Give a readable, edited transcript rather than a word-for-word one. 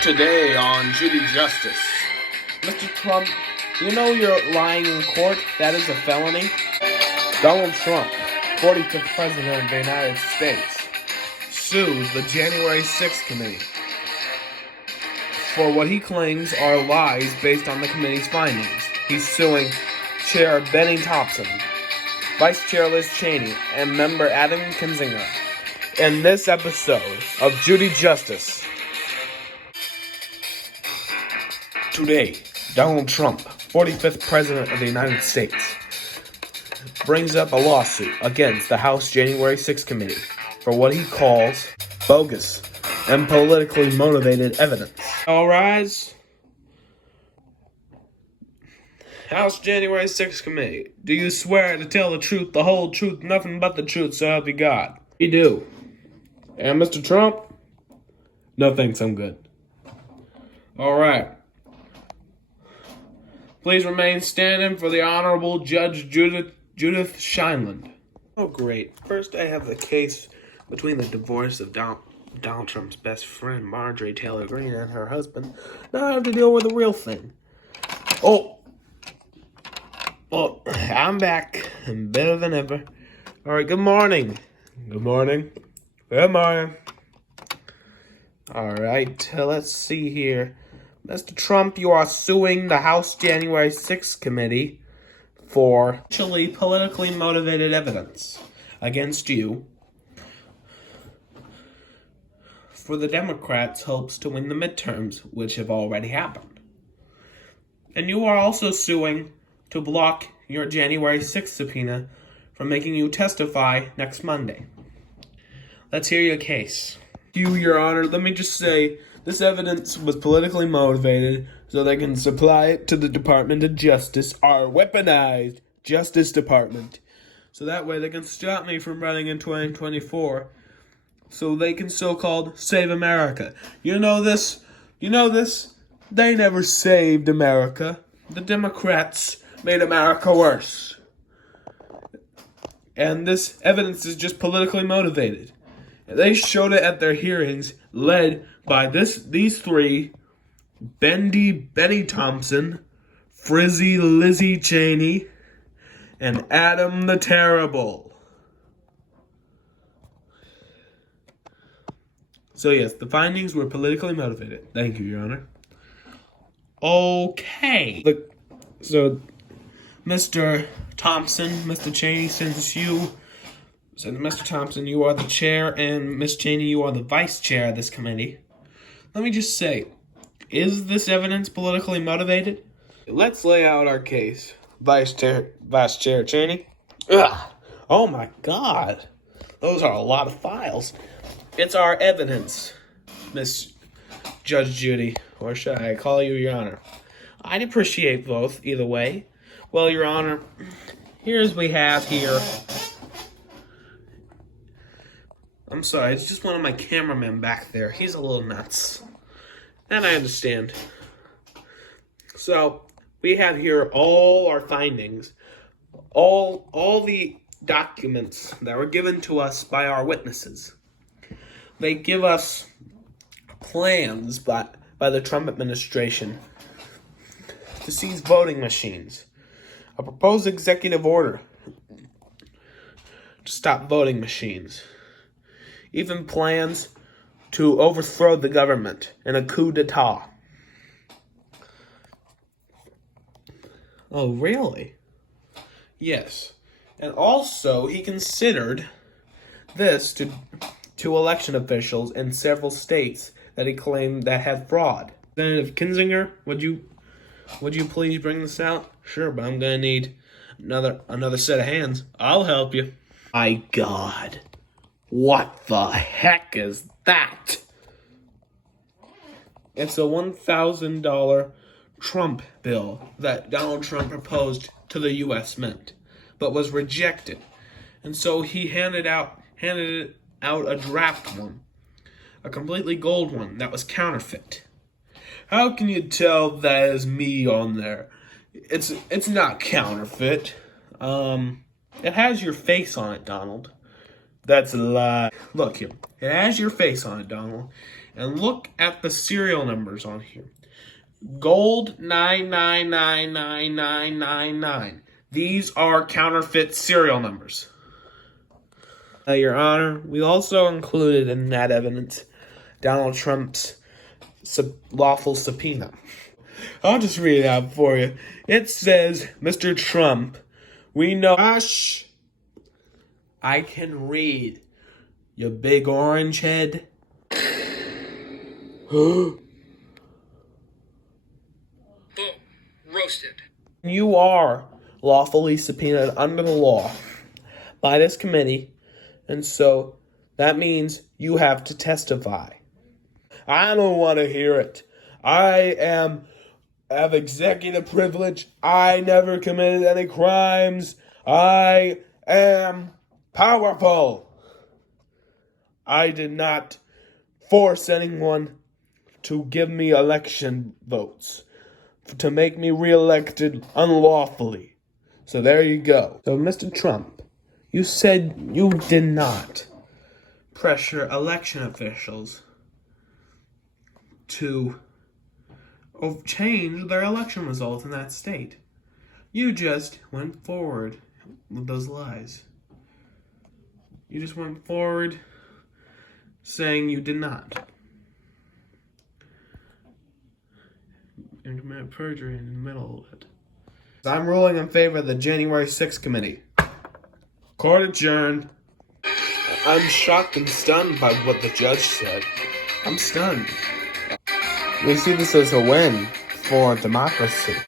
Today on Judy Justice. Mr. Trump, you know you're lying in court? That is a felony. Donald Trump, 45th President of the United States, sues the January 6th committee for what he claims are lies based on the committee's findings. He's suing Chair Benny Thompson, Vice Chair Liz Cheney, and member Adam Kinzinger in this episode of Judy Justice. Today, Donald Trump, 45th President of the United States, brings up a lawsuit against the House January 6th Committee for what he calls bogus and politically motivated evidence. All rise. House January 6th Committee, do you swear to tell the truth, the whole truth, nothing but the truth, so help you God? We do. And Mr. Trump? No thanks, I'm good. All right. Please remain standing for the Honorable Judge Judith Shineland. Oh, great. First, I have the case between the divorce of Donald Trump's best friend, Marjorie Taylor Greene, and her husband. Now I have to deal with the real thing. Oh, I'm back. I'm better than ever. All right, good morning. Good morning. Good morning. All right, let's see here. Mr. Trump, you are suing the House January 6th Committee for actually politically motivated evidence against you for the Democrats' hopes to win the midterms, which have already happened. And you are also suing to block your January 6th subpoena from making you testify next Monday. Let's hear your case. Your Honor, let me just say, this evidence was politically motivated so they can supply it to the Department of Justice, our weaponized Justice Department. So that way they can stop me from running in 2024 so they can so-called save America. You know this? They never saved America. The Democrats made America worse. And this evidence is just politically motivated. They showed it at their hearings, led by these three: Benny Thompson, Frizzy Lizzie Cheney, and Adam the Terrible. So yes, the findings were politically motivated. Thank you, Your Honor. Okay. So, Mr. Thompson, Mr. Cheney, Mr. Thompson, you are the chair, and Ms. Cheney, you are the vice chair of this committee. Let me just say, is this evidence politically motivated? Let's lay out our case. Vice Chair Cheney. Ugh. Oh my God. Those are a lot of files. It's our evidence, Miss Judge Judy. Or should I call you Your Honor? I'd appreciate both, either way. Well, Your Honor, here's we have here. I'm sorry, it's just one of my cameramen back there. He's a little nuts. And I understand. So, we have here all our findings. All the documents that were given to us by our witnesses. They give us plans by the Trump administration to seize voting machines. A proposed executive order to stop voting machines. Even plans to overthrow the government in a coup d'etat. Oh, really? Yes. And also, he considered this to election officials in several states that he claimed that had fraud. Representative Kinzinger, would you please bring this out? Sure, but I'm gonna need another set of hands. I'll help you. My God. What the heck is that? It's a $1,000 Trump bill that Donald Trump proposed to the U.S. Mint, but was rejected. And so he handed out a draft one, a completely gold one that was counterfeit. How can you tell that is me on there? It's not counterfeit. It has your face on it, Donald. That's a lie. Look here. It has your face on it, Donald. and look at the serial numbers on here. Gold 9999999. These are counterfeit serial numbers. Your Honor, we also included in that evidence Donald Trump's lawful subpoena. I'll just read it out for you. It says, Mr. Trump, we know... Hush! I can read, you big orange head. Boom. Roasted. You are lawfully subpoenaed under the law by this committee, and so that means you have to testify. I don't want to hear it. I have executive privilege. I never committed any crimes. I am powerful. I did not force anyone to give me election votes, to make me reelected unlawfully. So there you go. So Mr. Trump, you said you did not pressure election officials to change their election results in that state. You just went forward with those lies. You just went forward saying you did not. And commit perjury in the middle of it. I'm ruling in favor of the January 6th committee. Court adjourned. I'm shocked and stunned by what the judge said. I'm stunned. We see this as a win for democracy.